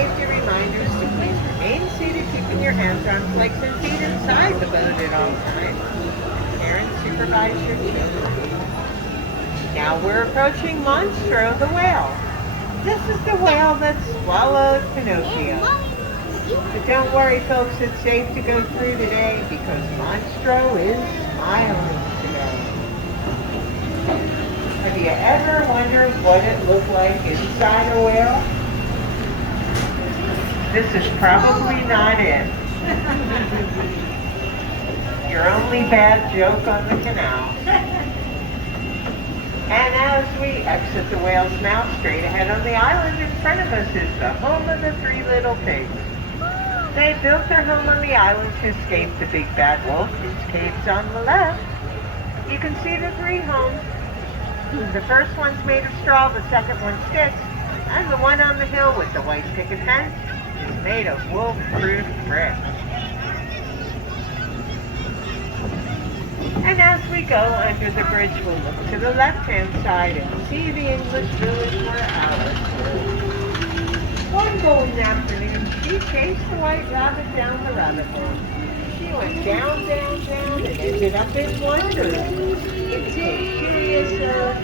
safety reminders to please remain seated, keeping your hands, arms, legs, and feet inside the boat at all times. Parents supervise your children. Now we're approaching Monstro the whale. This is the whale that swallowed Pinocchio. But don't worry, folks, it's safe to go through today because Monstro is smiling today. Have you ever wondered what it looked like inside a whale? This is probably not it. Your only bad joke on the canal. And as we exit the whale's mouth, straight ahead on the island in front of us is the home of the three little pigs. They built their home on the island to escape the big bad wolf, whose cave's on the left. You can see the three homes. The first one's made of straw, the second one sticks, and the one on the hill with the white picket fence is made of wolf-proof brick. And as we go under the bridge, we'll look to the left-hand side and see the English village where Alice lives. One golden afternoon, she chased the white rabbit down the rabbit hole. She went down, down, down, and ended up in Wonderland. It became curiouser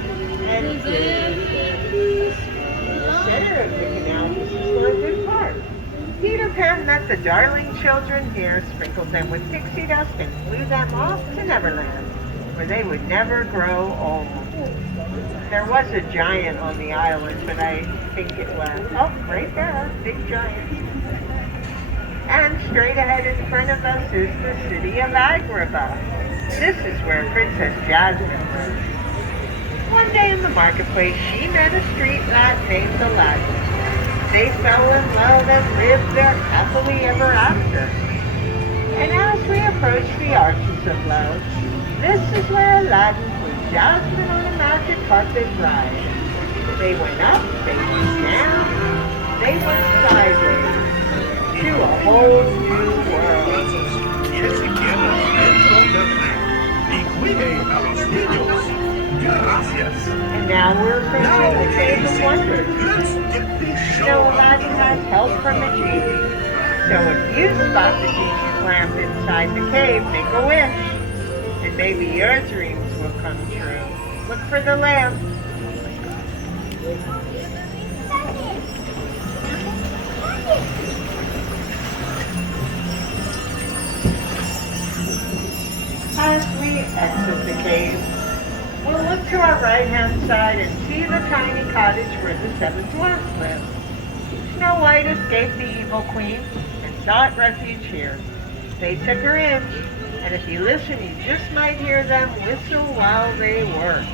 and curiouser. In the center of the canal, this is London Park. Peter Pan met the darling children here, sprinkled them with pixie dust, and flew them off to Neverland, where they would never grow old. There was a giant on the island, but I think it was, oh, right there, big giant. And straight ahead in front of us is the city of Agrabah. This is where Princess Jasmine lives. One day in the marketplace, she met a street rat named Aladdin. They fell in love and lived there happily ever after. And as we approach the Arches of Love, this is where Aladdin put Jasmine on a magic carpet ride. They went up, they went down, they went sideways to a whole new world. And now we're approaching the Cave of Wonders. So Aladdin has help from the genie. So if you spot the genie's lamp inside the cave, make a wish. And maybe your dreams will come true. Look for the lamp. As we exit the cave, we'll look to our right-hand side and see the tiny cottage where the seven dwarfs live. Snow White escaped the evil queen and sought refuge here. They took her in, and if you listen, you just might hear them whistle while they work.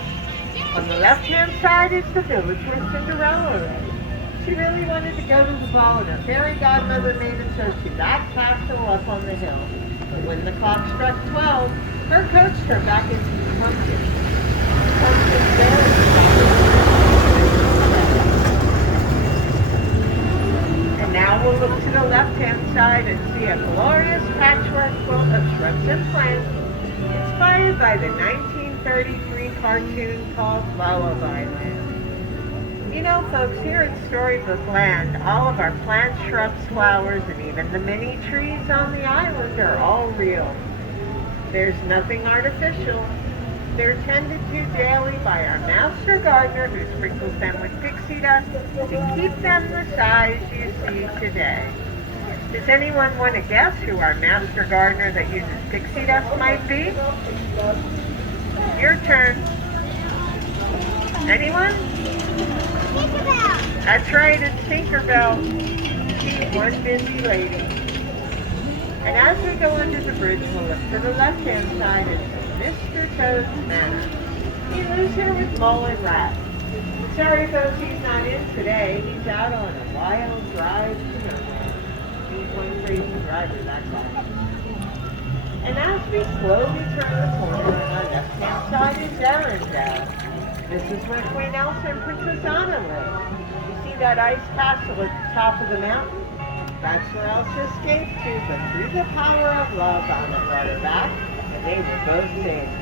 On the left-hand side is the village where Cinderella lives. She really wanted to go to the ball, and her fairy godmother made it so she got castle up on the hill. And when the clock struck 12, her coaxed her back into the pumpkin. The pumpkin And now we'll look to the left-hand side and see a glorious patchwork quilt of shrubs and plants inspired by the 1933 cartoon called Lullaby Land. You know, folks, here at Storybook Land, all of our plants, shrubs, flowers, and even the mini trees on the island are all real. There's nothing artificial. They're tended to daily by our master gardener who sprinkles them with pixie dust to keep them the size you see today. Does anyone want to guess who our master gardener that uses pixie dust might be? Your turn. Anyone? Tinkerbell. That's right, it's Tinkerbell. She's one busy lady. And as we go under the bridge, we'll look to the left-hand side and see Mr. Toad's manor. He lives here with Mole and Rat. Sorry, folks, he's not in today. He's out on a wild drive to nowhere. He's one crazy driver, that's all. And as we slowly turn the corner, on our left-hand side is Arendelle. This is where Queen Elsa and Princess Anna live. You see that ice castle at the top of the mountain? That's where Elsa escaped to, but through the power of love, Anna brought her back, and they were both saved.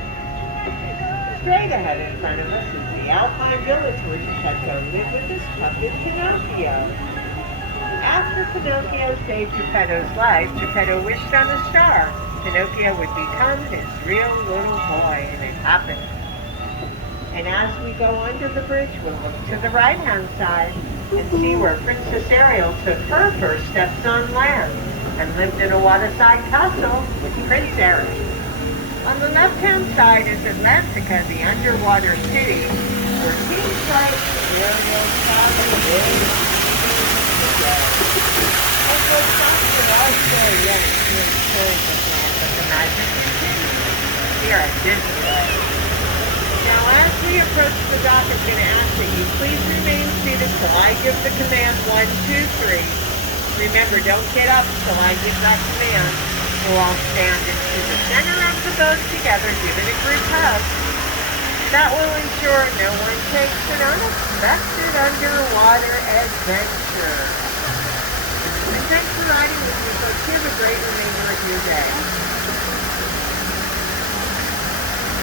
Straight ahead in front of us is the Alpine village where Geppetto lived with his puppet Pinocchio. After Pinocchio saved Geppetto's life, Geppetto wished on a star. Pinocchio would become his real little boy, and it happened. And as we go under the bridge, we'll look to the right-hand side and see where Princess Ariel took her first steps on land and lived in a waterside castle with Prince Eric. On the left-hand side is Atlantica, the underwater city, where King Triton and Ariel travel and we'll talk to our story yet here in Storybook Land, but the magic continues here at Disneyland. Now, as we approach the dock, I'm going to ask that you please remain seated till I give the command 1, 2, 3. Remember, don't get up till I give that command. We'll all stand into the center of the boat together, giving a group hug. That will ensure no one takes an unexpected underwater adventure. And thanks for riding with me, folks. You have a great remainder of your day.